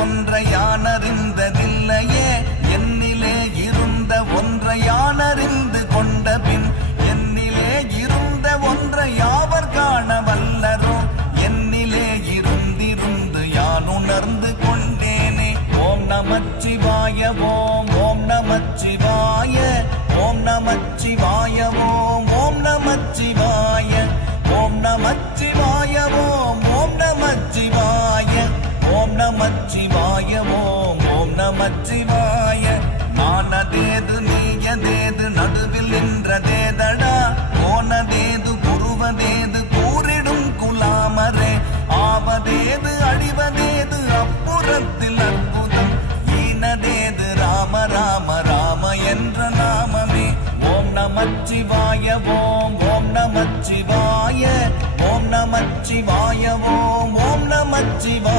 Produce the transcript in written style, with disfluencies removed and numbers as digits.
ஒன்றை யான் அறிந்ததில்லையே, என்னிலே இருந்த ஒன்றை யான் அறிந்து கொண்ட பின் என்னிலே இருந்த ஒன்றை யாவர் காண வல்லரோ, என்னிலே இருந்திருந்து யான் உணர்ந்து கொண்டேனே. ஓம் நமச்சிவாய ஓம் ஓம் நமச்சிவாய ஓம் நமச்சிவாய ஓம் ஓம் நமச்சிவாய ஓம் நமச்சிவாய ஓம் ஓம் நமச்சிவாய ஓம் நமச்சிவாய ஓம் ஓம் நமச்சிவாய. நானதேது நீயதேது நடுவில் நின்றதேதடா, போனதேது குருவதேது கூறிடும் குலாமரே, ஆவதேது அழிவதேது அப்புறத்தில் அற்புதம், ஈனதேது ராம ராம ராம என்ற நாமமே. ஓம் நமச்சிவாய ஓம் ஓம் நமச்சிவாய ஓம் நமச்சிவாய ஓம் ஓம் நமச்சிவாய.